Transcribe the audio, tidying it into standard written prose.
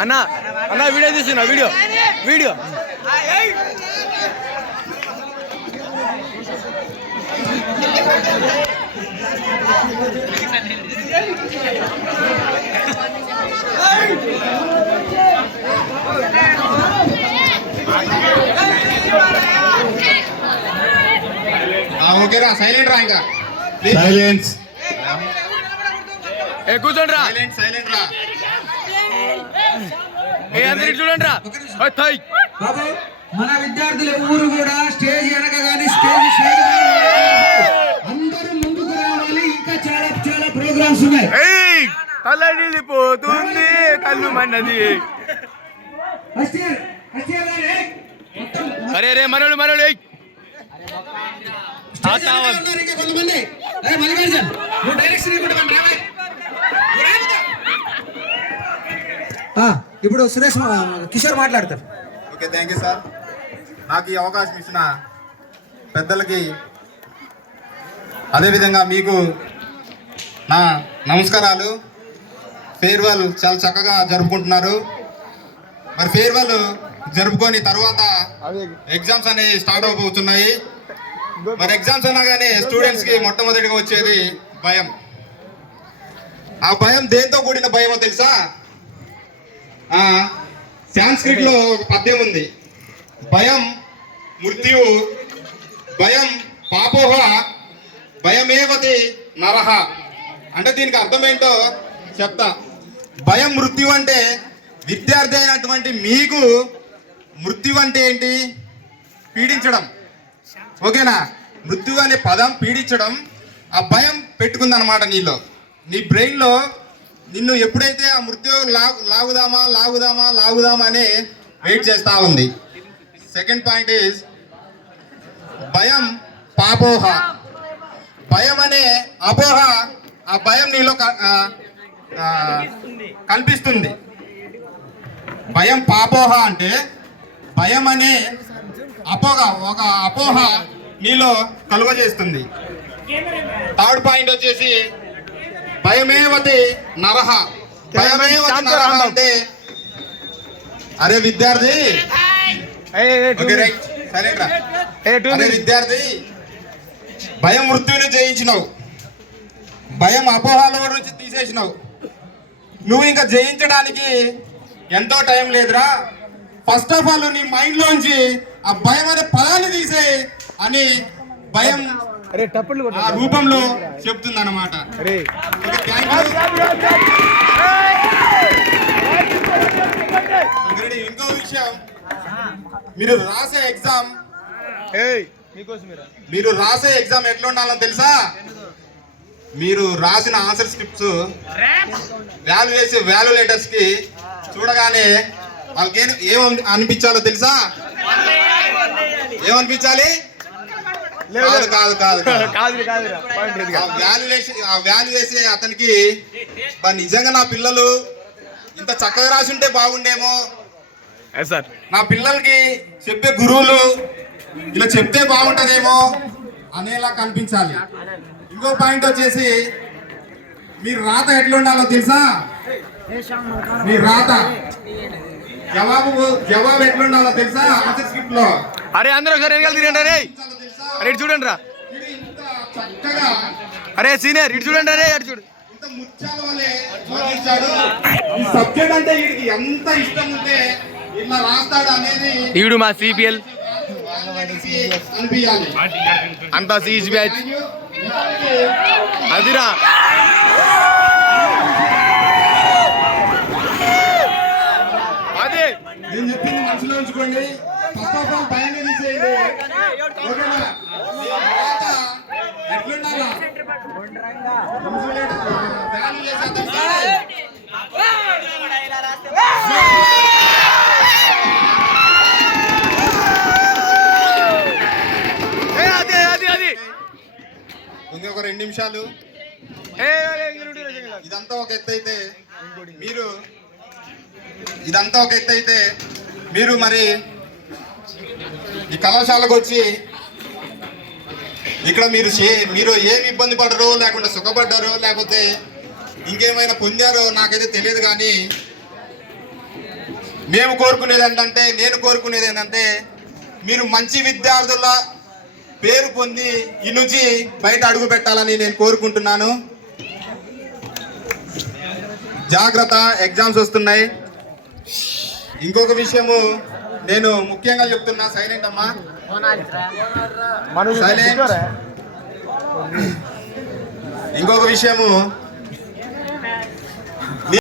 అన్న అన్న వీడియో తీస్తున్నా వీడియో వీడియో ఓకేరా సైలెంట్ రా ఇంకా సైలెన్స్ కూర్చోండి రా సైలెంట్ రా అందరికి చూడండి రా బాబు మన విద్యార్థులు ఊరు కూడా స్టేజ్ వెనక కానీ స్టేజ్ సైడ్ అందరూ ముందుకు రావాలి. ఇంకా చాలా చాలా ప్రోగ్రామ్స్ ఉన్నాయి. తల్లడిల్లిపోతుంది కళ్ళు మన్నది. అరే రే మనోళ్ళు కొంతమంది ఇప్పుడు సురేష్ కిషోర్ మాట్లాడతారు. Okay thank you sir. నాకు ఈ అవకాశం ఇచ్చిన పెద్దలకి అదేవిధంగా మీకు నా నమస్కారాలు. ఫేర్వెల్ చాలా చక్కగా జరుపుకుంటున్నారు. మరి ఫేర్వెల్ జరుపుకొని తర్వాత ఎగ్జామ్స్ అనేవి స్టార్ట్ అవబోతున్నాయి. మరి ఎగ్జామ్స్ అనగానే స్టూడెంట్స్కి మొట్టమొదటిగా వచ్చేది భయం. ఆ భయం దేంతో కూడిన భయమో తెలుసా? సాంస్క్రిట్ లో ఒక పద్యం ఉంది. భయం మృత్యువు, భయం పాపోహ, భయమేవతి నరహ. అంటే దీనికి అర్థం ఏంటో చెప్తా. భయం మృత్యు అంటే విద్యార్థి అయినటువంటి మీకు మృత్యు అంటే ఏంటి? పీడించడం. ఓకేనా? మృత్యు అనే పదం పీడించడం. ఆ భయం పెట్టుకుందన్నమాట నీలో, నీ బ్రెయిన్లో. నిన్ను ఎప్పుడైతే ఆ మృత్యు లాగుదామా అని వెయిట్ చేస్తూ ఉంది. సెకండ్ పాయింట్ ఈజ్ భయం పాపోహ. భయం అనే అపోహ, ఆ భయం నీలో కనిపిస్తుంది. భయం పాపోహ అంటే భయం అనే ఒక అపోహ నీలో కలుగజేస్తుంది. థర్డ్ పాయింట్ వచ్చేసి భయమేవతి నరహ. భయమేవతి నరహ అంటే అరే విద్యార్థి, అరే విద్యార్థి, భయం మృత్యుని జయించినావు, భయం అపోహాల నుంచి తీసేసినావు. నువ్వు ఇంకా జయించడానికి ఎంతో టైం లేదురా. ఫస్ట్ ఆఫ్ ఆల్ నీ మైండ్ లోంచి ఆ భయం అనే పదాన్ని తీసే అని భయం ఆ రూపంలో చెప్తుంది అన్నమాట. ఇంకో విషయం, మీరు రాసే ఎగ్జామ్ ఎట్లా ఉండాలో తెలుసా? మీరు రాసిన ఆన్సర్ స్క్రిప్ట్స్ వాల్యూ లెటర్స్ కి చూడగానే వాళ్ళకి ఏం అనిపించాలో తెలుసా? ఏమనిపించాలి? వాల్యూ వేసి అతనికి నిజంగా నా పిల్లలు ఇంత చక్కగా రాసి ఉంటే బాగుండేమో, నా పిల్లలకి చెప్పే గురువులు ఇలా చెప్తే బాగుంటదేమో అనేలా కనిపించాలి. ఇంకో పాయింట్ వచ్చేసి మీరు రాత ఎట్లా ఉండాలో తెలుసా? మీ రాత జవాబు ఎట్లా ఉండాలో తెలుసా? ఆన్సర్ స్క్రిప్ట్ లో అరే అందరూ అరే ఇటు చూడండి రా. అరే సీనియర్ ఇటు చూడండి. అరే అటు చూడు. సబ్జెక్ట్ అంటే ఎంత ఇష్టం ఉంటే ఇలా రాస్తాడు అనేది ఈడు మా సిపిఎల్ అనిపించాలి. అంతా సిహెచ్ బ్యాచ్ అదిరా. అదే నేను చెప్పింది మనసులో ఉంచుకోండి. ఫస్ట్ ఆఫ్ ఆల్ భయాన్ని తీసేయండి. ఓకేనా? ఎట్లుండాలా? వాల్యూ చేసేద్దాం. ఇంకొక 2 నిమిషాలు. ఇదంతా ఒక ఎత్తు అయితే మీరు మరి ఈ కళాశాలకు వచ్చి ఇక్కడ మీరు ఏమి ఇబ్బంది పడ్డారో, లేకుంటే సుఖపడ్డారో, లేకపోతే ఇంకేమైనా పొందారో నాకైతే తెలియదు. కానీ మేము కోరుకునేది ఏంటంటే, నేను కోరుకునేది ఏంటంటే, మీరు మంచి విద్యార్థుల పేరు పొంది ఈ నుంచి బయట అడుగు పెట్టాలని నేను కోరుకుంటున్నాను. జాగ్రత్త, ఎగ్జామ్స్ వస్తున్నాయి. ఇంకొక విషయము నేను ముఖ్యంగా చెప్తున్నా, సైలెంట్ అమ్మా, సైలెంట్. ఇంకొక విషయము